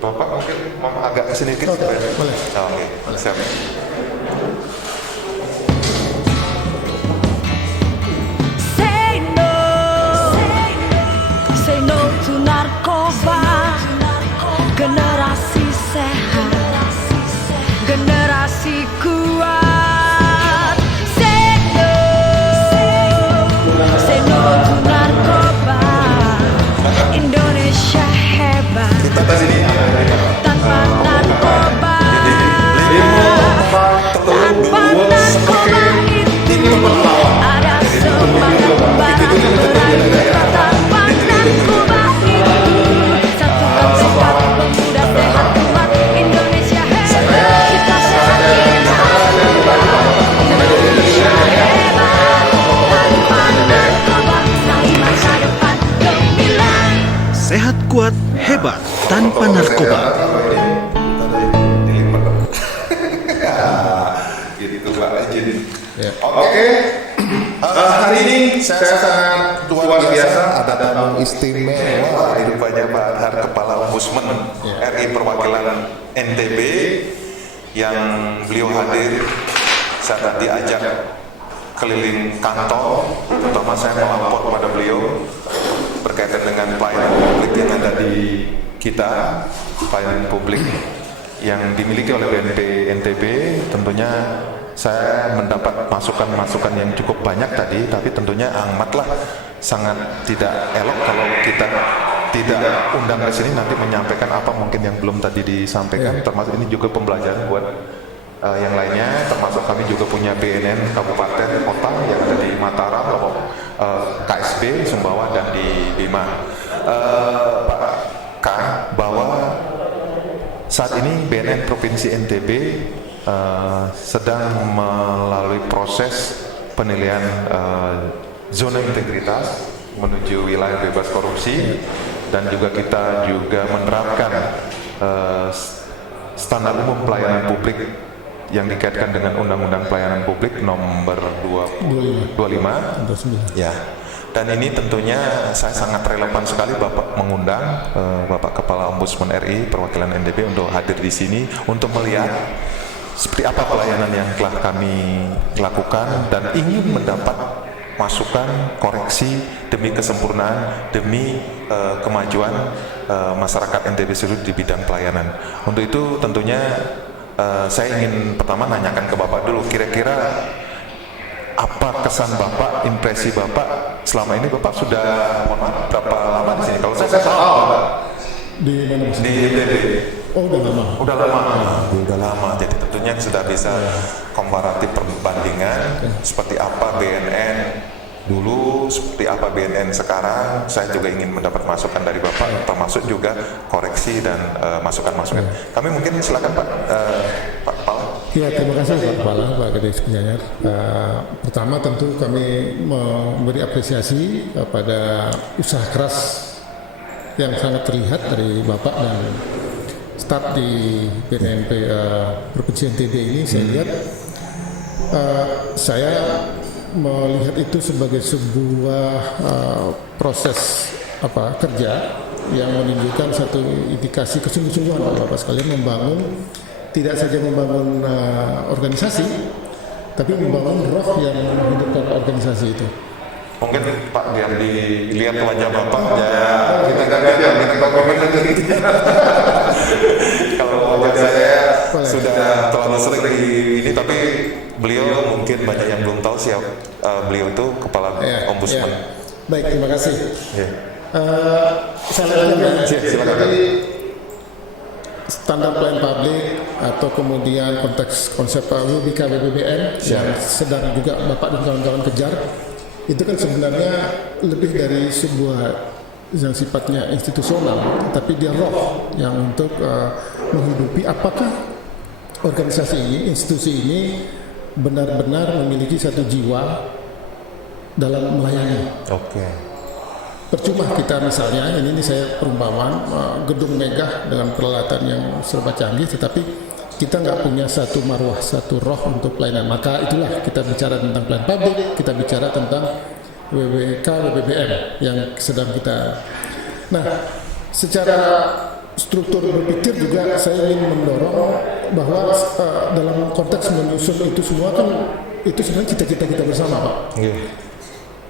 Bapak mungkin agak kesini dikit. Boleh. Oke, siap. Say no to narkoba. Generasi sehat, generasi kuat. Say no to narkoba. Indonesia hebat tanpa narkoba. Tanpa narkoba itu ada semangat barat meraih. Tanpa narkoba itu satukan sehat pemuda sehat kuat. Indonesia hebat, kita sehat kita Indonesia hebat tanpa narkoba. Naik masa depan gemilang. Sehat kuat hebat tanpa narkoba. Gitu Pak. Jadi, Ya. Oke. Hari ini saya sangat luar biasa ada tamu istimewa di rupanya Pak Adhar, Kepala Ombudsman RI Perwakilan NTB, yang beliau hadir saat diajak keliling kantor, terutama saya melapor pada beliau berkaitan dengan pelayanan publik yang ada di kita, pelayanan publik yang dimiliki oleh BNP NTB. Tentunya saya mendapat masukan-masukan yang cukup banyak tadi, tapi tentunya amatlah sangat tidak elok kalau kita tidak undang ke sini nanti menyampaikan apa mungkin yang belum tadi disampaikan, termasuk ini juga pembelajaran buat yang lainnya, termasuk kami juga punya BNN kabupaten kota yang ada di Mataram, KSB, Sumbawa, dan di Bima. Pak Kang, bahwa saat ini BNN Provinsi NTB sedang melalui proses penilaian zona integritas menuju wilayah bebas korupsi, dan juga kita juga menerapkan standar umum pelayanan publik yang dikaitkan dengan Undang-Undang Pelayanan Publik nomor 25. Ya. Dan ini tentunya saya sangat relevan sekali Bapak mengundang Bapak Kepala Ombudsman RI Perwakilan NTB untuk hadir di sini untuk melihat seperti apa pelayanan yang telah kami lakukan dan ingin mendapat masukan, koreksi demi kesempurnaan, demi kemajuan masyarakat NTB seluruh di bidang pelayanan. Untuk itu tentunya saya ingin pertama nanyakan ke Bapak dulu, kira-kira apa kesan Bapak, impresi Bapak selama ini? Bapak sudah berapa lama di sini? Kalau saya tahu Bapak Di mana Mas? di NTB. Oh, udah lama. Udah lama. Jadi tentunya sudah bisa komparatif perbandingan seperti apa BNN dulu, seperti apa BNN sekarang. Saya juga ingin mendapat masukan dari Bapak, termasuk juga koreksi dan masukan-masukan. Kami mungkin silakan Pak Kepala. Ya, terima kasih Pak Kepala, Pak Kadis Gianyar. Pertama tentu kami memberi apresiasi pada usaha keras yang sangat terlihat dari Bapak dan staf di BNP Provinsi NTB ini. Saya lihat, saya melihat itu sebagai sebuah proses kerja yang menunjukkan satu indikasi kesungguh-sungguhan Bapak sekalian tidak saja membangun organisasi, tapi membangun roh yang menghidupkan organisasi itu. Mungkin Pak biar dilihat wajah Bapak ya, kita nggak komen aja gitu. Kalau wajah saya sudah terlalu sering di ini, tapi beliau mungkin banyak yang belum tahu siapa beliau itu Kepala Ombudsman. Baik, terima kasih. Saya Silakan. Jadi standar pelayanan publik atau kemudian konsep WBK BBBN yang sedang juga Bapak dan kawan-kawan kejar, itu kan sebenarnya lebih dari sebuah yang sifatnya institusional, tapi dia roh yang untuk menghidupi apakah organisasi ini, institusi ini benar-benar memiliki satu jiwa dalam melayani. Oke. Percuma kita misalnya, ini saya perumpamaan gedung megah dengan peralatan yang serba canggih, tetapi kita nggak punya satu marwah, satu roh untuk pelayanan. Maka itulah kita bicara tentang pelayanan publik, kita bicara tentang WWK, WBBM yang sedang kita. Nah, secara struktur berpikir juga saya ingin mendorong bahwa dalam konteks menyusun itu semua kan itu sebenarnya cita-cita kita bersama, Pak.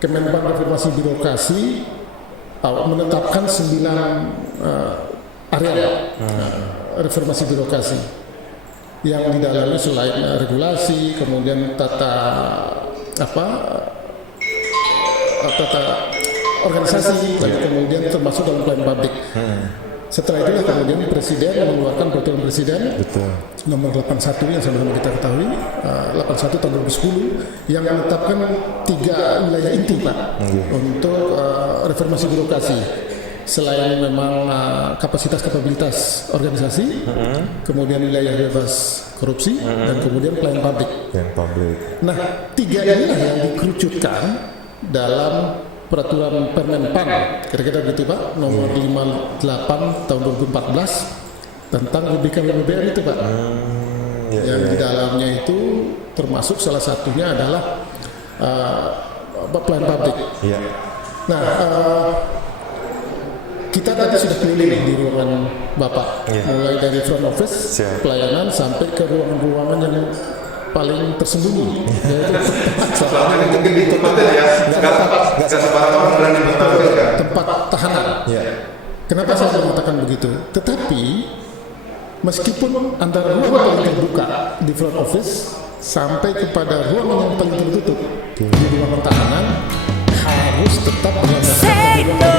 Kemenpan Reformasi Birokrasi menetapkan 9 area reformasi birokrasi yang di dalamnya selain regulasi, kemudian tata organisasi, dan kemudian termasuk dalam pelayanan publik. Setelah itulah kemudian Presiden mengeluarkan peraturan Presiden nomor 81 yang sama-sama kita ketahui, 81 tahun 2010 yang menetapkan 3 wilayah inti, Pak, untuk reformasi birokrasi. Selain memang kapasitas organisasi, kemudian wilayah bebas korupsi, dan kemudian pelayanan publik. Nah, 3 inilah yang dikerucutkan dalam peraturan Permenpan, kira-kira begitu, Pak, nomor 58 tahun 2014 tentang BPKB itu, Pak. Yang di dalamnya itu termasuk salah satunya adalah pelayanan publik. Nah, kita tadi sudah keliling di ruangan Bapak, mulai dari front office, pelayanan, sampai ke ruangan-ruangan yang paling tersembunyi, yaitu Selama ini mungkin di tempatnya ya, nggak sembarang orang berani bertampil kan? tempat tahanan. Kenapa saya mengatakan begitu? Tetapi meskipun antara ruang paling terbuka di front office sampai kepada ruangan yang paling tertutup di ruangan tahanan harus tetap Say no,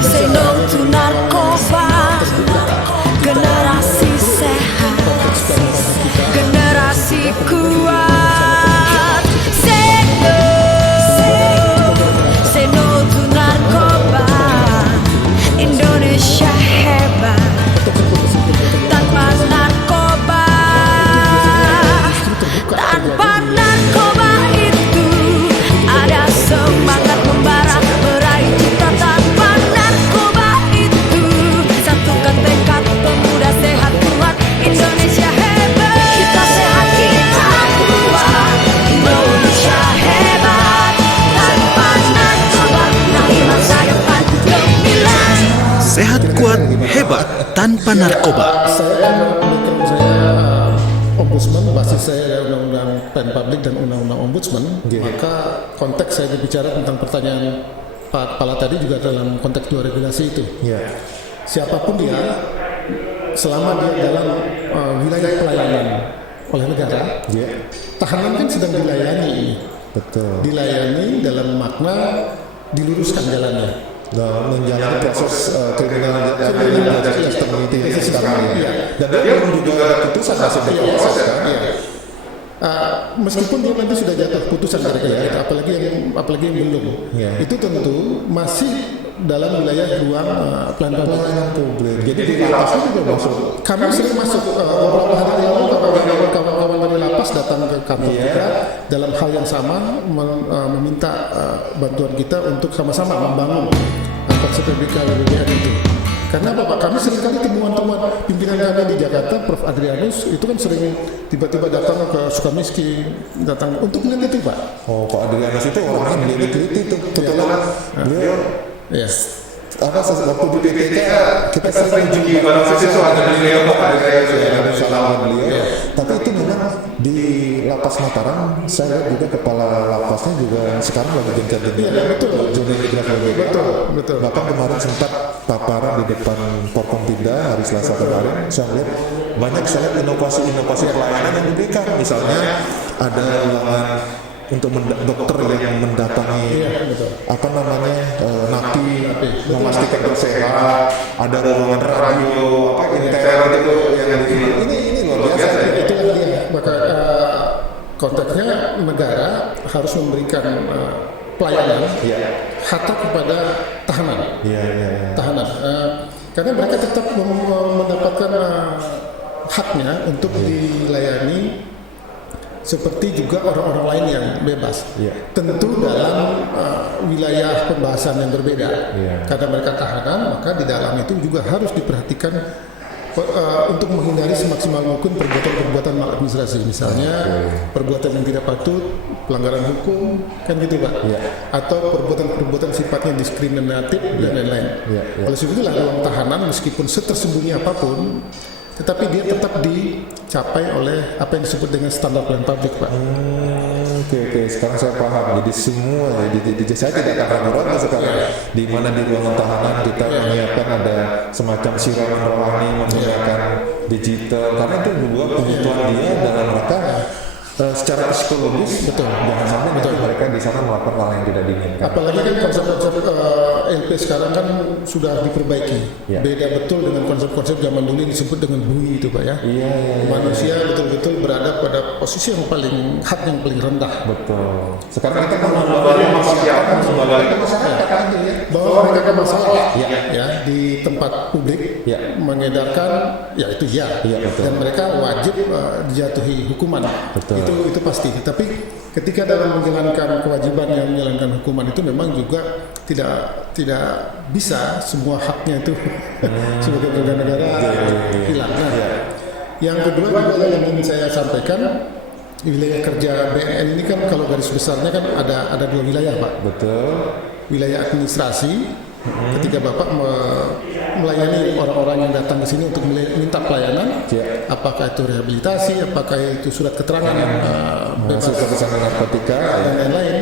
say no to narkoba. Generasi sehat, generasi kuat. Say no to narkoba. Indonesia hebat tanpa narkoba. Tanpa narkoba itu ada semangat membara meraih cita. Tanpa narkoba itu satukan tekad pemuda sehat kuat. Indonesia hebat, kita sehat kita kuat. Indonesia hebat tanpa narkoba. Nahi masa depan gemilang. Sehat kuat hebat tanpa narkoba. saya ombudsman, basis saya adalah undang-undang pelayanan publik dan undang-undang ombudsman. Maka konteks saya berbicara tentang pertanyaan Pak Kepala tadi juga dalam konteks 2 regulasi itu. Siapapun dia, selama dia dalam wilayah pelayanan oleh negara, tahanan kan sedang dilayani. Dilayani dalam makna diluruskan jalannya. Menjalani proses kriminal justice community sekarang ini. Dan dia belum juga ada putusan masih berproses kan? Meskipun dia nanti sudah jatuh putusan kira-kira, apalagi yang belum, itu tentu masih dalam wilayah ruang pelayanan publik. Jadi di lapas juga masuk. Kami sering masuk beberapa hari lalu kawan-kawan dari lapas datang ke kantor kita dalam hal yang sama, meminta bantuan kita untuk sama-sama membangun konsep BPKB itu. Karena Bapak, kami seringkali temuan-temuan pimpinan kami di Jakarta, Prof. Adrianus itu kan sering tiba-tiba datang ke Sukamiskin, datang untuk melihat itu, Pak. Oh, Pak Adrianus itu orangnya beliau teliti itu. Kebetulan beliau ada waktu di PPK kita sering mengunjungi barang siswa ada beliau Pak Adrianus sama beliau. Tapi itu memang di lapas Mataram, saya lihat juga kepala lapasnya juga sekarang lagi gencar-gencar. Betul. Joni Betul. Bahkan kemarin sempat paparan di depan Forkompinda hari Selasa kemarin, saya lihat banyak inovasi pelayanan yang diberikan. Misalnya ada ruangan untuk dokter yang mendatangi napi memastikan bersehat, ada ruangan radio intern itu yang ini luar biasa. Itulah dia. Maka konteksnya negara harus memberikan pelayanan hatta kepada tahanan. Tahanan. Karena mereka tetap mendapatkan haknya untuk dilayani seperti juga orang-orang lain yang bebas. Tentu dalam wilayah pembahasan yang berbeda. Karena mereka tahanan, maka di dalam itu juga harus diperhatikan untuk menghindari semaksimal mungkin perbuatan-perbuatan maladministrasi, misalnya perbuatan yang tidak patut, pelanggaran hukum, kan gitu Pak, atau perbuatan-perbuatan sifatnya diskriminatif dan lain-lain. Oleh sebab itulah ruang tahanan meskipun setersembunyi apapun, tetapi dia tetap dicapai oleh apa yang disebut dengan standar pelayanan publik Pak. Oke, sekarang saya paham. Jadi semua, jadi saya tidak akan ragu-ragu sekarang. Di mana di ruangan tahanan kita menyiapkan ada semacam siraman rohani menggunakan digital, karena itu juga kebutuhan dia dalam rangka secara psikologis. Jangan sampai nanti mereka di sana melakukan hal yang tidak diinginkan. Apalagi kan konsep-konsep LP sekarang kan sudah diperbaiki. Beda betul dengan konsep-konsep zaman dulu yang disebut dengan bui itu Pak ya. Manusia betul-betul berada pada posisi yang paling hak yang paling rendah. Betul. Sekarang kita mengembalikan masyarakat bahwa mereka masalah ya di tempat publik mengedarkan itu dan mereka wajib dijatuhi hukuman. Itu pasti. Tapi ketika dalam menjalankan kewajiban yang menjalankan hukuman itu memang juga tidak bisa semua haknya itu sebagai warga negara hilang. Yang kedua juga yang ingin saya sampaikan, wilayah kerja BNN ini kan kalau garis besarnya kan ada 2 wilayah Pak. Betul. Wilayah administrasi, ketika Bapak melayani orang-orang yang datang ke sini untuk minta pelayanan, apakah itu rehabilitasi, apakah itu surat keterangan bebas bersama narkotika dan lain-lain,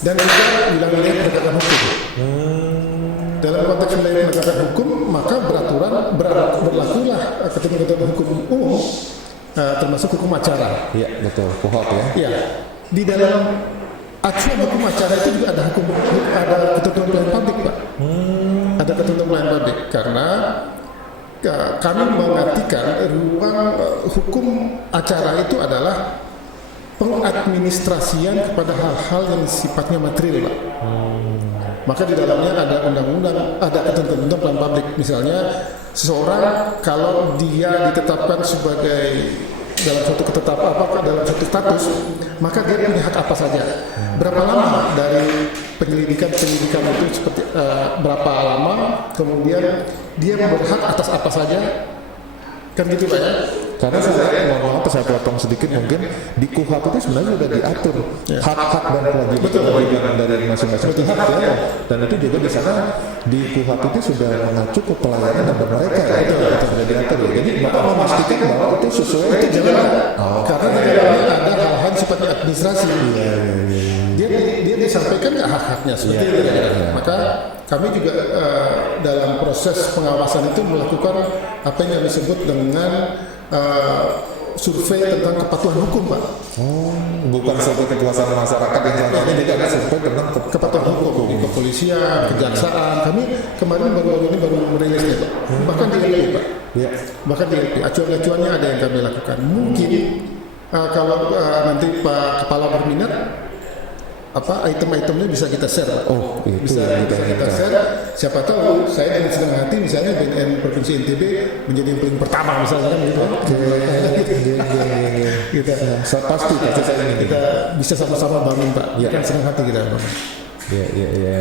dan juga wilayah penegakan hukum. Dalam konteks wilayah penegakan hukum, maka berlakulah ketentuan hukum umum, termasuk hukum acara. Betul. KUHP ya. Di dalam acuan hukum acara itu juga ada ketentuan pelayanan publik Pak. Ada ketentuan pelayanan publik karena kami mengartikan ruang hukum acara itu adalah pengadministrasian kepada hal-hal yang sifatnya material Pak. Maka di dalamnya ada undang-undang, ada ketentuan pelayanan publik. Misalnya seseorang kalau dia ditetapkan sebagai dalam suatu ketetapan dalam suatu status, maka dia punya hak apa saja. Berapa lama dari penyelidikan itu seperti berapa lama, kemudian dia berhak atas apa saja, kan gitu Pak ya. Karena saya potong sedikit mungkin di KUHP itu sebenarnya sudah diatur hak-hak dan kewajiban dari masing-masing pihak dan itu juga di sana di KUHP itu sudah mengacu ke pelayanan dan mereka sudah diatur. Jadi Bapak memastikan bahwa itu sesuai itu jalan. Karena di dalamnya ada hal-hal sifatnya administrasi. Dia disampaikan hak-haknya seperti itu. Maka kami juga dalam proses pengawasan itu melakukan apa yang disebut dengan survei tentang kepatuhan hukum Pak. Bukan survei kepuasan masyarakat yang selama ini tidak ada survei tentang kepatuhan hukum di kepolisian, kejaksaan. Kami kemarin baru merilisnya Pak. Bahkan di LP Pak. Bahkan di LP. Acuan-acuannya ada yang kami lakukan. Mungkin kalau nanti Pak Kepala berminat, item-itemnya bisa kita share Pak. Bisa kita share. Siapa tahu saya dengan senang hati misalnya BNN Provinsi NTB menjadi yang paling pertama misalnya kan gitu. Pasti kita bisa sama-sama bangun Pak. Kan senang hati kita Pak.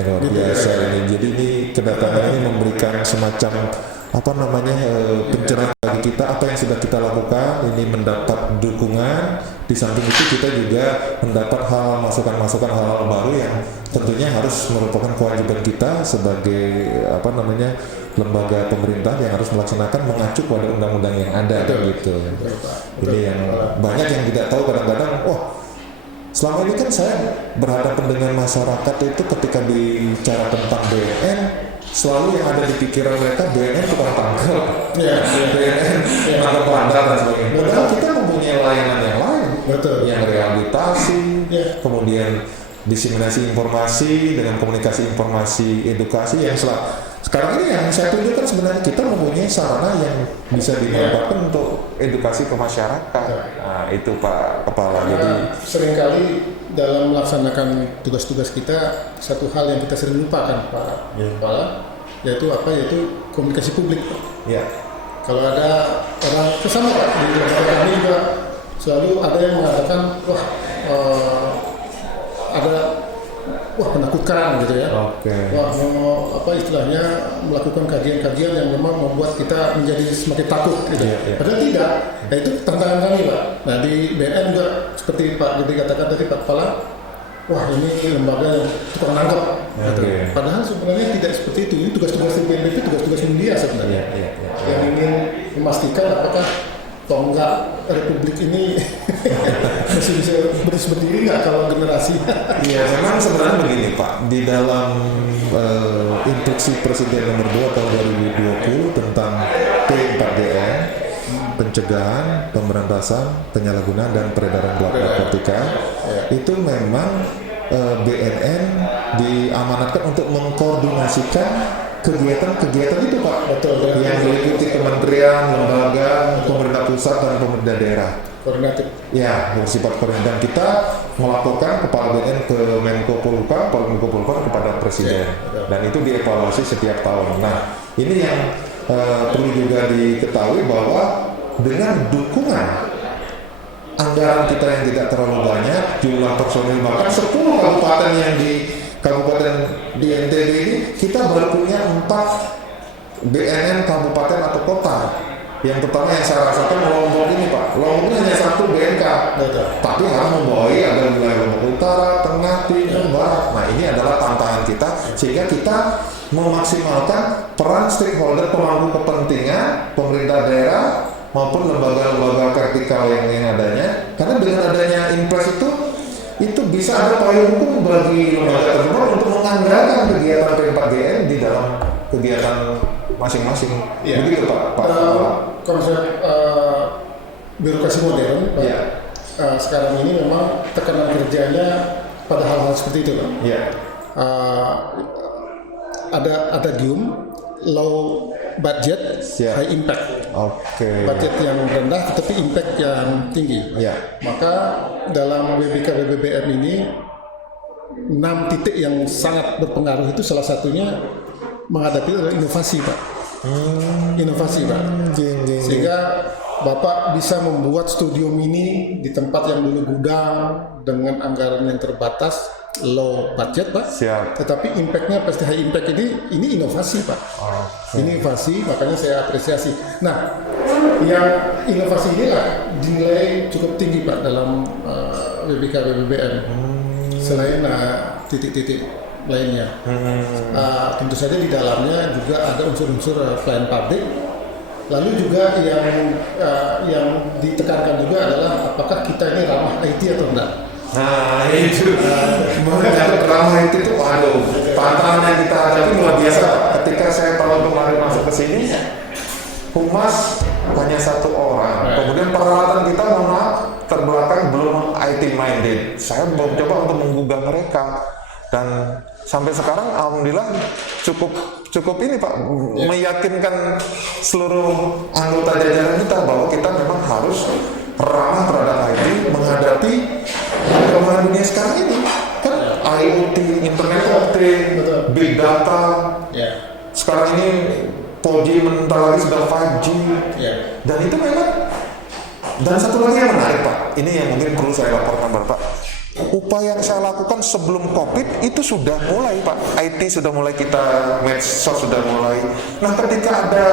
Luar biasa ini. Jadi ini kedatangan ini memberikan semacam pencerahan bagi kita apa yang sudah kita lakukan. Ini mendapat dukungan. Di samping itu kita juga mendapat masukan-masukan hal baru yang tentunya harus merupakan kewajiban kita sebagai lembaga pemerintah yang harus melaksanakan mengacu pada undang-undang yang ada gitu. Ini yang banyak yang tidak tahu kadang-kadang. Selama ini kan saya berhadapan dengan masyarakat itu ketika bicara tentang BNN, selalu yang ada di pikiran mereka BNN tukang tangkal, BNN nangkap bandar dan sebagainya. Padahal kita mempunyai layanan yang lain, yang rehabilitasi, kemudian diseminasi informasi dengan komunikasi informasi edukasi yang sekarang ini yang saya tunjukkan sebenarnya kita mempunyai sarana yang bisa dimanfaatkan untuk edukasi ke masyarakat. Nah, itu Pak Kepala. Jadi seringkali dalam melaksanakan tugas-tugas kita satu hal yang kita sering lupakan Pak Kepala, yaitu komunikasi publik. Kalau ada orang kesama di lembaga kami juga selalu ada yang mengatakan ada wah menakutkan gitu ya. Oke. Wah mau apa istilahnya melakukan kajian-kajian yang memang membuat kita menjadi semakin takut gitu. Iya. Padahal tidak. Nah, itu tantangan kami Pak. Nah di BNN juga seperti Pak Gede katakan tadi Pak Kepala, wah ini lembaga yang tukang nangkep. Gitu. Oke. Padahal sebenarnya tidak seperti itu. Ini tugas-tugas BNN itu tugas-tugas media sebenarnya. Iya. Yang ingin memastikan apakah tonggak Republik ini masih bisa berdiri nggak kalau generasi. Iya, memang sebenarnya begini Pak, di dalam instruksi Presiden nomor 2 tahun 2020 tentang P4GN, pencegahan, pemberantasan, penyalahgunaan dan peredaran gelap narkotika, itu memang BNN diamanatkan untuk mengkoordinasikan kegiatan-kegiatan itu Pak. Betul. Yang diikuti kementerian, lembaga, pemerintah pusat dan pemerintah daerah. Koordinatif. Ya, yang sifat koordinatif. Dan kita melaporkan kepala BNN ke Menko Polhukam, Menko Polhukam kepada Presiden. Dan itu dievaluasi setiap tahun. Nah, ini yang perlu juga diketahui bahwa dengan dukungan anggaran kita yang tidak terlalu banyak, jumlah personil bahkan 10 kabupaten yang di Kabupaten di NTB ini kita baru punya 4 BNN kabupaten atau kota. Yang pertama yang saya rasakan Lombok ini Pak. Lombok ini hanya 1 BNK, tapi harus membawahi ada wilayah Lombok Utara, Tengah, Timur, Barat. Nah ini adalah tantangan kita sehingga kita memaksimalkan peran stakeholder pemangku kepentingan pemerintah daerah maupun lembaga-lembaga vertikal yang adanya. Karena dengan adanya Impres itu bisa ada payung hukum bagi lembaga tersebut untuk menganggarkan kegiatan P4GN di dalam kegiatan masing-masing. Ya. Begitu Pak. Konsep birokrasi modern Pak, sekarang ini memang tekanan kerjanya pada hal-hal seperti itu Pak. Ya. Ada gium, low budget, Siap. high impact. Oke. Budget yang rendah tetapi impact yang tinggi. Ya. Maka dalam WBK BBBM ini 6 titik yang sangat berpengaruh itu salah satunya menghadapi adalah inovasi Pak. Inovasi Pak. Sehingga Bapak bisa membuat studio mini di tempat yang dulu gudang dengan anggaran yang terbatas, low budget Pak. Siap. Tetapi impactnya pasti high impact. Ini inovasi Pak. Inovasi, makanya saya apresiasi. Nah, yang inovasi inilah dinilai cukup tinggi Pak dalam WBK BBBM. Selain titik-titik lainnya. Tentu saja di dalamnya juga ada unsur-unsur pelayanan publik. Lalu juga yang ditekankan juga adalah apakah kita ini ramah IT atau enggak. Nah itu mengenai ramah itu aduh tantangan yang kita hadapi luar biasa. Ketika saya tahun kemarin masuk ke sini, humas hanya 1 orang. Kemudian peralatan kita mohon maaf terbelakang belum IT minded. Saya mencoba untuk menggugah mereka dan sampai sekarang alhamdulillah cukup ini Pak meyakinkan seluruh anggota jajaran kita bahwa kita memang harus ramah terhadap IT menghadapi perkembangan dunia sekarang ini kan IoT, Internet of Things, Big Data. Sekarang ini 4G bentar lagi sudah 5G. Dan itu memang dan satu lagi yang menarik Pak, ini yang mungkin perlu saya laporkan Bapak. Upaya yang saya lakukan sebelum COVID itu sudah mulai Pak. IT sudah mulai kita, medsos sudah mulai. Nah ketika ada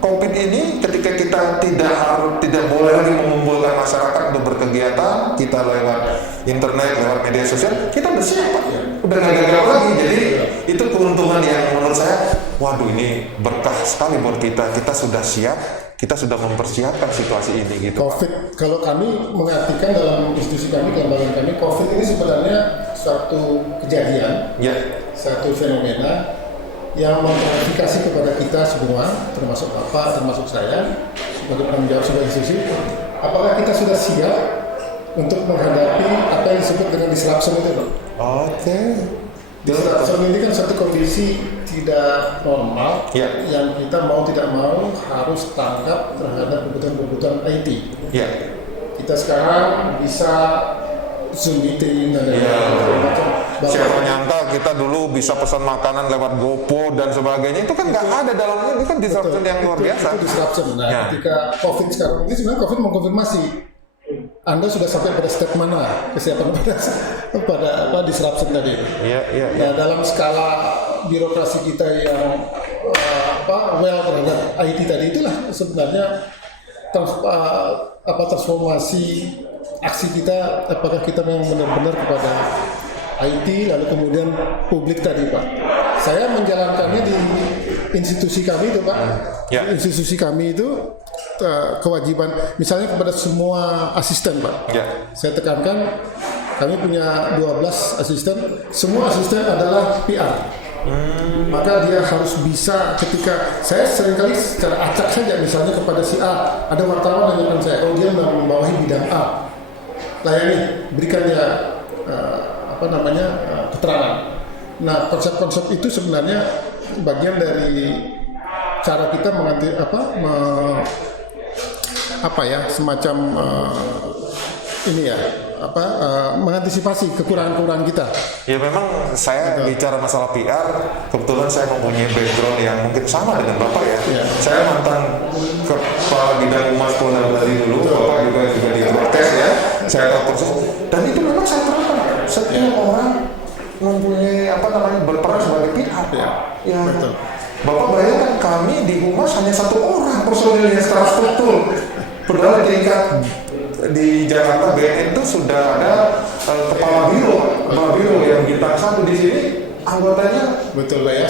COVID ini, ketika kita tidak boleh lagi mengumpulkan masyarakat untuk berkegiatan, kita lewat internet, lewat media sosial, kita bersiap Pak. Udah nggak gagal lagi. Jadi itu keuntungan yang menurut saya, waduh ini berkah sekali buat kita. Kita sudah siap. Kita sudah mempersiapkan situasi ini gitu. COVID, kalau kami mengartikan dalam institusi kami, lembaga kami, COVID ini sebenarnya suatu kejadian, satu fenomena yang memverifikasi kepada kita semua, termasuk Bapak, termasuk saya, sebagai penanggung jawab sebuah institusi, apakah kita sudah siap untuk menghadapi apa yang disebut dengan disruption itu, Pak? Oke. Disruption ini kan suatu kondisi tidak normal yang kita mau tidak mau harus tangkap terhadap kebutuhan-kebutuhan IT. Kita sekarang bisa Zoom meeting dan macam. Siapa nyangka kita dulu bisa pesan makanan lewat GoPo dan sebagainya, itu kan nggak ada dalamnya, itu kan disruption yang luar biasa. Itu disruption. Nah, ketika COVID sekarang ini sebenarnya COVID mengkonfirmasi Anda sudah sampai pada step mana kesiapan pada disruption tadi? Iya. Nah, dalam skala birokrasi kita yang well terhadap IT tadi, itulah sebenarnya transformasi aksi kita, apakah kita memang benar-benar kepada IT lalu kemudian publik tadi, Pak. Saya menjalankannya di institusi kami itu, Pak. Ya. Institusi kami itu kewajiban misalnya kepada semua asisten, Pak. Ya. Saya tekankan kami punya 12 asisten, semua asisten adalah PR. Maka dia harus bisa, ketika saya seringkali secara acak saja misalnya kepada si A, ada wartawan yang akan saya, dia membawahi bidang A, layani, berikan dia keterangan. Nah, konsep-konsep itu sebenarnya bagian dari cara kita semacam mengantisipasi kekurangan-kekurangan kita. Ya memang saya bicara masalah PR, kebetulan saya mempunyai background yang mungkin sama dengan Bapak ya. Saya mantan kepala bidang humas Polda dari dulu, Bapak juga di Protes ya. Saya tahu persis, dan itu memang saya terapkan. Setiap orang mempunyai berperan sebagai PR. Ya. Betul. Bapak bayangkan kami di humas hanya satu orang personilnya secara struktur. Padahal di Jakarta BNN itu sudah ada kepala biro yang bintang 1 di sini, anggotanya Betul, Pak ya.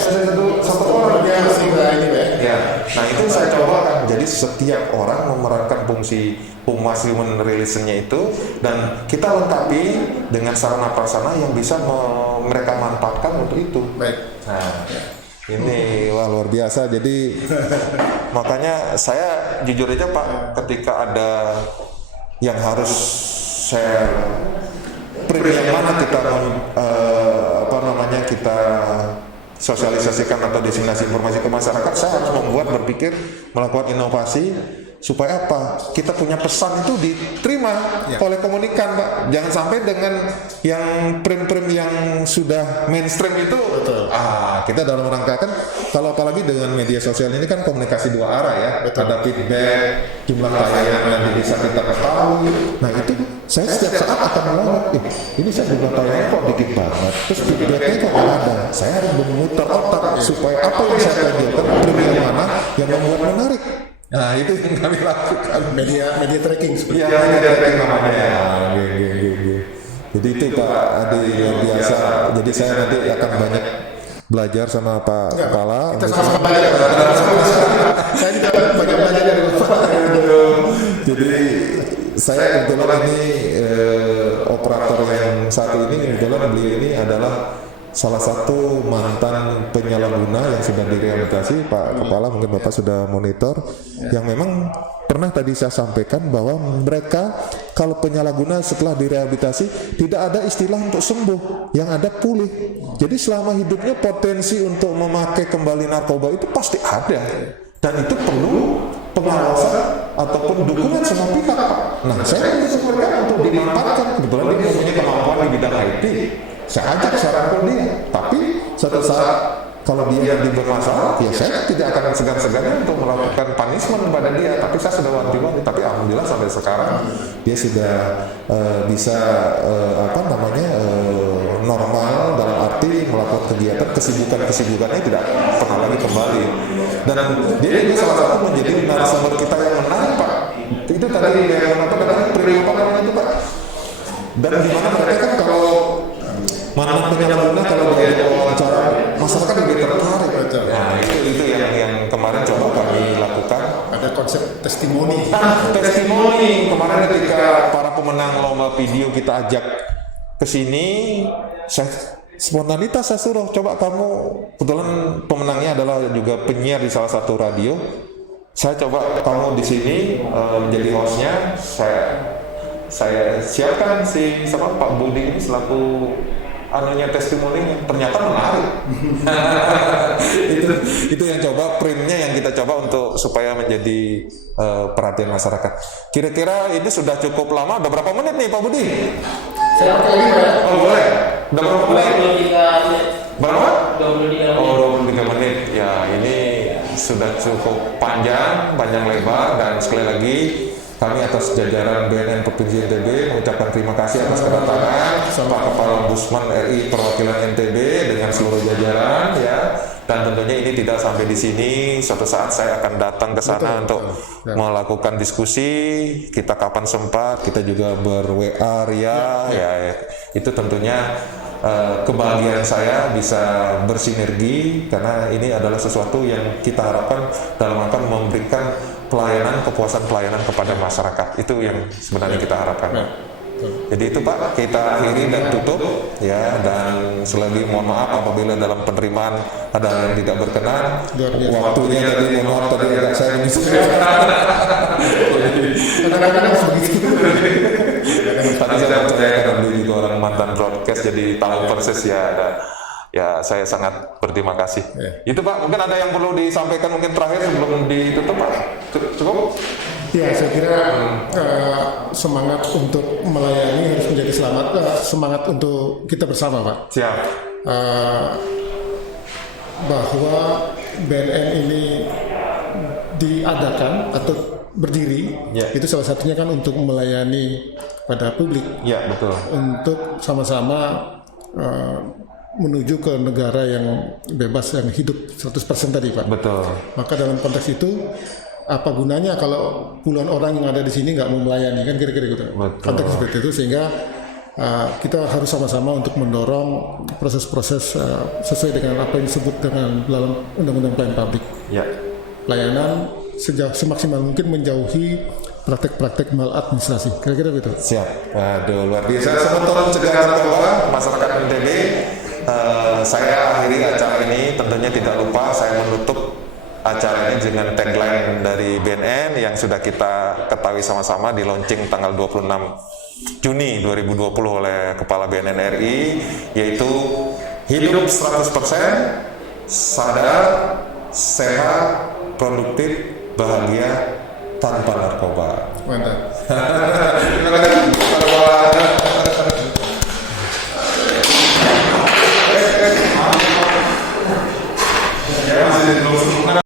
satu orang yang ini, Pak. ya. Nah itu saya coba kan, jadi setiap orang memerankan fungsi humas human relation-nya itu, dan kita lengkapi dengan sarana prasarana yang bisa mereka manfaatkan untuk itu. Baik. Nah, ini wah luar biasa. Jadi makanya saya jujur aja Pak, ketika ada yang harus saya yang mana kita sosialisasikan atau diseminasi informasi ke masyarakat, saya harus berpikir melakukan inovasi supaya apa? Kita punya pesan itu diterima oleh komunikan, Pak. Jangan sampai dengan yang print-print yang sudah mainstream itu, kita dalam rangka kan, kalau apalagi dengan media sosial ini kan komunikasi dua arah ya. Ada feedback, jumlah tayangan yang bisa kita ketahui. Nah itu saya setiap saat akan melihat, ini saya jumlah tayangan kok dikit banget, terus feedbacknya kok nggak ada. Saya harus memutar otak supaya apa yang saya tonjolkan, print yang mana yang membuat menarik. Nah itu yang kami lakukan, media tracking. Iya, media tracking namanya. Jadi itu Pak Adi luar biasa. Jadi saya nanti akan banyak belajar sama Pak Kepala. Kita sama-sama belajar. Saya juga banyak belajar dari Bapak. Jadi saya kebetulan ini operator yang satu ini, kebetulan beliau ini adalah salah satu mantan penyalahguna yang sudah direhabilitasi. Pak Kepala, mungkin Bapak sudah monitor, yang memang pernah tadi saya sampaikan bahwa mereka kalau penyalahguna setelah direhabilitasi tidak ada istilah untuk sembuh, yang ada pulih. Jadi selama hidupnya potensi untuk memakai kembali narkoba itu pasti ada, dan itu perlu pengawasan ataupun dukungan semua pihak. Nah saya ingin mereka untuk dimanfaatkan, kebetulan dia punya kemampuan di bidang IT. Saya ajak sarankan dia, tapi suatu saat kalau dia bermasalah, ya saya tidak akan segan-segannya untuk melakukan punishment pada dia, tapi saya sudah wanti-wanti. Tapi alhamdulillah sampai sekarang dia sudah bisa normal, dalam arti melakukan kegiatan, kesibukannya tidak pernah lagi kembali. Dan dia juga salah satu menjadi narasumber kita yang menarik, Pak. Itu tadi yang itu Pak. Dan di mana mereka kan kalau mantan penyalahguna kalau dia wawancara, masyarakat lebih tertarik. Nah itu yang kemarin coba kami lakukan. Ada konsep testimoni. Testimoni kemarin ketika para pemenang lomba video kita ajak ke sini, spontanitas saya suruh, coba kamu, kebetulan pemenangnya adalah juga penyiar di salah satu radio. Saya coba kamu di sini menjadi hostnya. Saya siapkan Pak Budi ini selaku testimoninya, ternyata menarik. itu yang coba printnya yang kita coba untuk supaya menjadi perhatian masyarakat. Kira-kira ini sudah cukup lama. Udah berapa menit nih Pak Budi? Saya pakai ini, Pak. Oh boleh. Udah berapa menit? 23 menit. Berapa? 23 menit. Oh 23 menit. Ya ini sudah cukup panjang lebar, dan sekali lagi kami atas jajaran BNN Provinsi NTB mengucapkan terima kasih atas kedatangan Pak Kepala Ombudsman RI perwakilan NTB dengan seluruh jajaran ya. Dan tentunya ini tidak sampai di sini. Suatu saat saya akan datang ke sana untuk melakukan diskusi. Kita kapan sempat, kita juga ber-WA Ria ya. Itu tentunya kebahagiaan saya bisa bersinergi karena ini adalah sesuatu yang kita harapkan dalam rangka memberikan pelayanan, kepuasan pelayanan kepada masyarakat. Itu yang sebenarnya kita harapkan. Jadi itu Pak, kita akhiri dan tutup ya, dan selagi mohon maaf apabila dalam penerimaan ada yang tidak berkenan. Waktunya tadi mohon maaf tadi agak saya ini Kadang-kadang begitu. tadi saya percaya karena beliau juga orang mantan broadcast jadi tahu persis ya. Ya saya sangat berterima kasih. Itu Pak, mungkin ada yang perlu disampaikan mungkin terakhir sebelum ditutup Pak? Cukup? Ya, saya kira semangat untuk melayani harus menjadi semangat untuk kita bersama, Pak. Siap. Bahwa BNN ini diadakan atau berdiri, itu salah satunya kan untuk melayani pada publik. Ya, betul. Untuk sama-sama menuju ke negara yang bebas, yang hidup 100% tadi, Pak. Betul. Maka dalam konteks itu, apa gunanya kalau puluhan orang yang ada di sini nggak mau melayani, kan kira-kira gitu. Konteks seperti itu, sehingga kita harus sama-sama untuk mendorong proses-proses sesuai dengan apa yang disebut dengan dalam Undang-Undang Pelayanan Publik. Ya. Pelayanan semaksimal mungkin menjauhi praktek-praktek maladministrasi, kira-kira gitu. Siap. Aduh, luar biasa. Sementara pencegahan narkoba masyarakat NTB, saya akhiri acara ini. Tentunya tidak lupa saya menutup acara ini dengan tagline dari BNN yang sudah kita ketahui sama-sama di launching tanggal 26 Juni 2020 oleh Kepala BNN RI, yaitu hidup 100%, sadar, sehat, produktif, bahagia, tanpa narkoba. Mantap. Terima kasih.